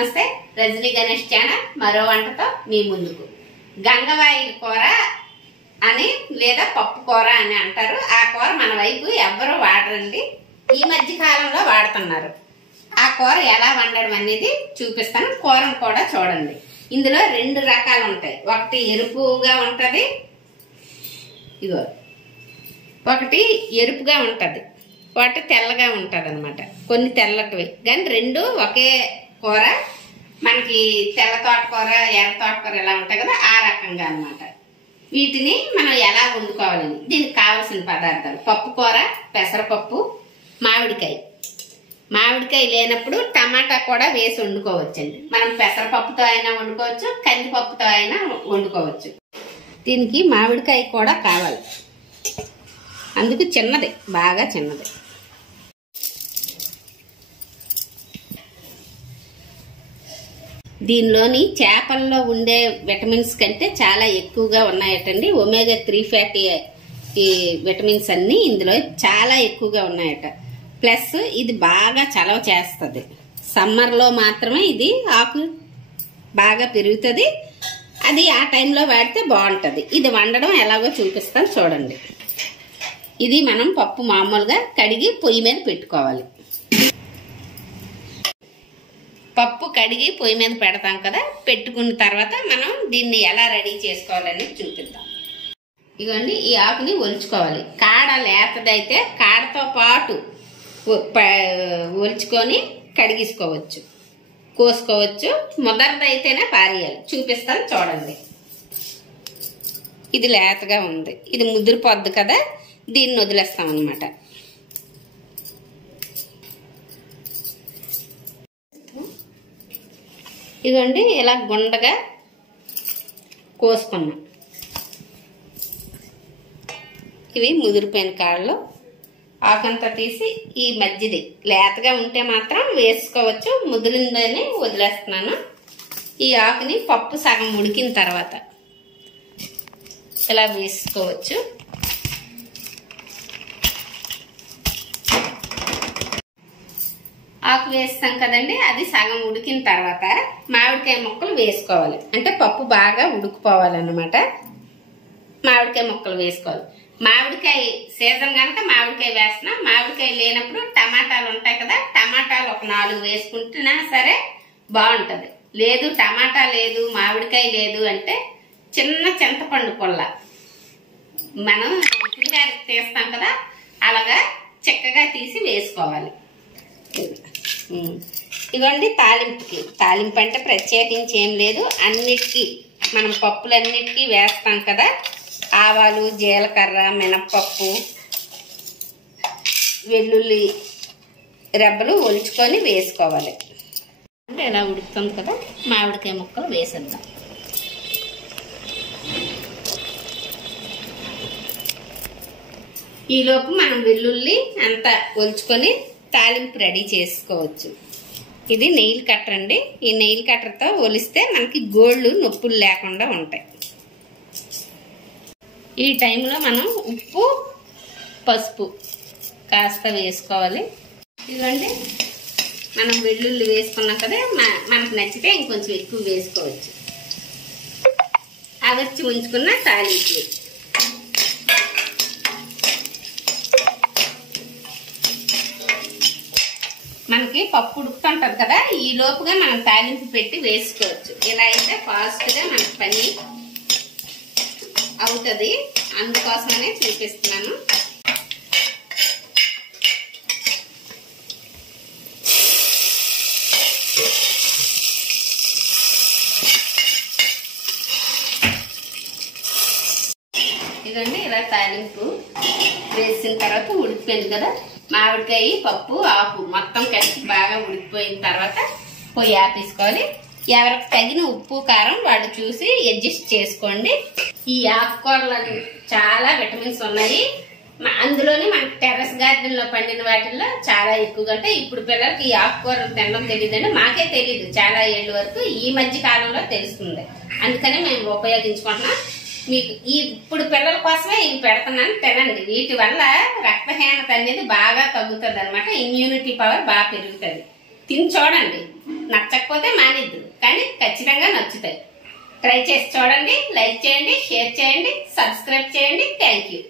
నమస్తే రజనీ గణేష్ ఛానల్ మరో వంటతో మీ ముందుకు. గంగవాయిల కూర అని లేదా పప్పు కూర అని అంటారు. ఆ కూర మన వైపు ఎవ్వరూ వాడరండి, ఈ మధ్య కాలంలో వాడుతున్నారు. ఆ కూర ఎలా వండడం అనేది చూపిస్తాను. కూరను కూడా చూడండి. ఇందులో రెండు రకాలు ఉంటాయి. ఒకటి ఎరుపుగా ఉంటది, ఇగో ఒకటి ఎరుపుగా ఉంటది, ఒకటి తెల్లగా ఉంటది అనమాట. కొన్ని తెల్లటివి కానీ రెండు ఒకే కూర. మనకి తెల్ల తోటకూర ఎర్ర తోటకూర ఎలా ఉంటాయి కదా, ఆ రకంగా అనమాట. వీటిని మనం ఎలా వండుకోవాలని దీనికి కావాల్సిన పదార్థాలు: పప్పు కూర, పెసరపప్పు, మామిడికాయ. మామిడికాయ లేనప్పుడు టమాటా కూడా వేసి వండుకోవచ్చండి. మనం పెసరపప్పుతో అయినా వండుకోవచ్చు, కందిపప్పుతో అయినా వండుకోవచ్చు. దీనికి మామిడికాయ కూడా కావాలి, అందుకు చిన్నది, బాగా చిన్నది. దీనిలోని చేపల్లో ఉండే విటమిన్స్ కంటే చాలా ఎక్కువగా ఉన్నాయటండి. ఒమేగా 3 ఫ్యాటీ విటమిన్స్ అన్ని ఇందులో చాలా ఎక్కువగా ఉన్నాయట. ప్లస్ ఇది బాగా చలవ చేస్తుంది. సమ్మర్లో మాత్రమే ఇది ఆకు బాగా పెరుగుతుంది. అది ఆ టైంలో వాడితే బాగుంటుంది. ఇది వండడం ఎలాగో చూపిస్తాను చూడండి. ఇది మనం పప్పు మామూలుగా కడిగి పొయ్యి మీద పెట్టుకోవాలి. పప్పు కడిగి పొయ్యి మీద పెడతాం కదా, పెట్టుకున్న తర్వాత మనం దీన్ని ఎలా రెడీ చేసుకోవాలని చూపిద్దాం. ఇదిగోండి, ఈ ఆకుని ఒలుచుకోవాలి. కాడ లేతదైతే కాడతో పాటు ఒలుచుకొని కడిగించుకోవచ్చు, కోసుకోవచ్చు. ముదరదైతేనే పారేయాలి. చూపిస్తాను చూడండి. ఇది లేతగా ఉంది, ఇది ముదిరిపోద్ది కదా, దీన్ని వదిలేస్తాం అన్నమాట. ఇదిగోండి, ఇలా గుండగా కోసుకున్నాం. ఇవి ముదిరిపోయిన కాళ్ళు. ఆకంతా తీసి ఈ మధ్యది లేతగా ఉంటే మాత్రం వేసుకోవచ్చు, ముదిరిందని వదిలేస్తున్నాను. ఈ ఆకుని పప్పు సగం ఉడికిన తర్వాత ఇలా వేసుకోవచ్చు. ఆకు వేస్తాం కదండి, అది సగం ఉడికిన తర్వాత మామిడికాయ ముక్కలు వేసుకోవాలి. అంటే పప్పు బాగా ఉడికిపోవాలన్నమాట. మామిడికాయ ముక్కలు వేసుకోవాలి. మామిడికాయ సీజన్ కనుక మామిడికాయ వేస్తున్నాం. మామిడికాయ లేనప్పుడు టమాటాలు ఉంటాయి కదా, టమాటాలు ఒక 4 వేసుకుంటున్నా సరే బాగుంటది. లేదు టమాటా లేదు, మామిడికాయ లేదు అంటే చిన్న చింతపండు పుల్ల మనం పులిహారకి తీస్తాం కదా, అలాగా చిక్కగా తీసి వేసుకోవాలి. ఇవ్వండి, తాలింపు అంటే ప్రత్యేకించి ఏం లేదు. అన్నిటికీ మనం పప్పులన్నిటికీ వేస్తాం కదా, ఆవాలు, జీలకర్ర, మినప్పప్పు, వెల్లుల్లి రెబ్బలు ఒలుచుకొని వేసుకోవాలి. అంటే ఇలా ఉడుకుతుంది కదా, మామిడికాయ ముక్కలు వేసేద్దాం. ఈలోపు మనం వెల్లుల్లి అంతా ఒలుచుకొని తాలింపు రెడీ చేసుకోవచ్చు. ఇది నెయిల్ కట్టర్ అండి. ఈ నెయిల్ కట్టర్తో ఒలిస్తే మనకి గోళ్ళు నొప్పులు లేకుండా ఉంటాయి. ఈ టైంలో మనం ఉప్పు, పసుపు కాస్త వేసుకోవాలి. ఇదిగోండి, మనం వెల్లుల్లి వేసుకున్నాం కదా, మనకు నచ్చితే ఇంకొంచెం ఎక్కువ వేసుకోవచ్చు. అగర్చి ఉంచుకున్న తాలింపు మనకి పప్పు ఉడుకుతుంటది కదా, ఈ లోపుగా మనం తాలింపు పెట్టి వేసుకోవచ్చు. ఇలా అయితే ఫాస్ట్గా మనకి పని అవుతుంది. అందుకోసమనే చూపిస్తున్నాను. ఇదండి, ఇలా తాలింపు వేసిన తర్వాత ఉడికిపోయింది కదా, మామిడికాయ, పప్పు, ఆకు మొత్తం కలిసి బాగా ఉడికిపోయిన తర్వాత పొయ్యి ఆపేసుకోవాలి. ఎవరికి తగిన ఉప్పు, కారం వాళ్ళు చూసి అడ్జస్ట్ చేసుకోండి. ఈ ఆకుకూరలు చాలా విటమిన్స్ ఉన్నాయి. అందులోనే మనకి టెర్రస్ గార్డెన్ లో పండిన వాటిల్లో చాలా ఎక్కువగా ఉంటాయి. ఇప్పుడు పిల్లలకి ఈ ఆకుకూరలు తినడం తెలియదండి, మాకే తెలియదు చాలా ఏళ్ళ వరకు. ఈ మధ్య కాలంలో తెలుస్తుంది, అందుకనే మేము ఉపయోగించుకుంటున్నాం. మీకు ఇప్పుడు పిల్లల కోసమే ఇవి పెడుతున్నాను, తినండి. వీటి వల్ల రక్తహీనత అనేది బాగా తగ్గుతుంది అనమాట. ఇమ్యూనిటీ పవర్ బాగా పెరుగుతుంది. తిని చూడండి. నచ్చకపోతే మానేద్దు, కానీ ఖచ్చితంగా నచ్చుతాయి. ట్రై చేసి చూడండి, లైక్ చేయండి, షేర్ చేయండి, సబ్స్క్రైబ్ చేయండి. Thank you.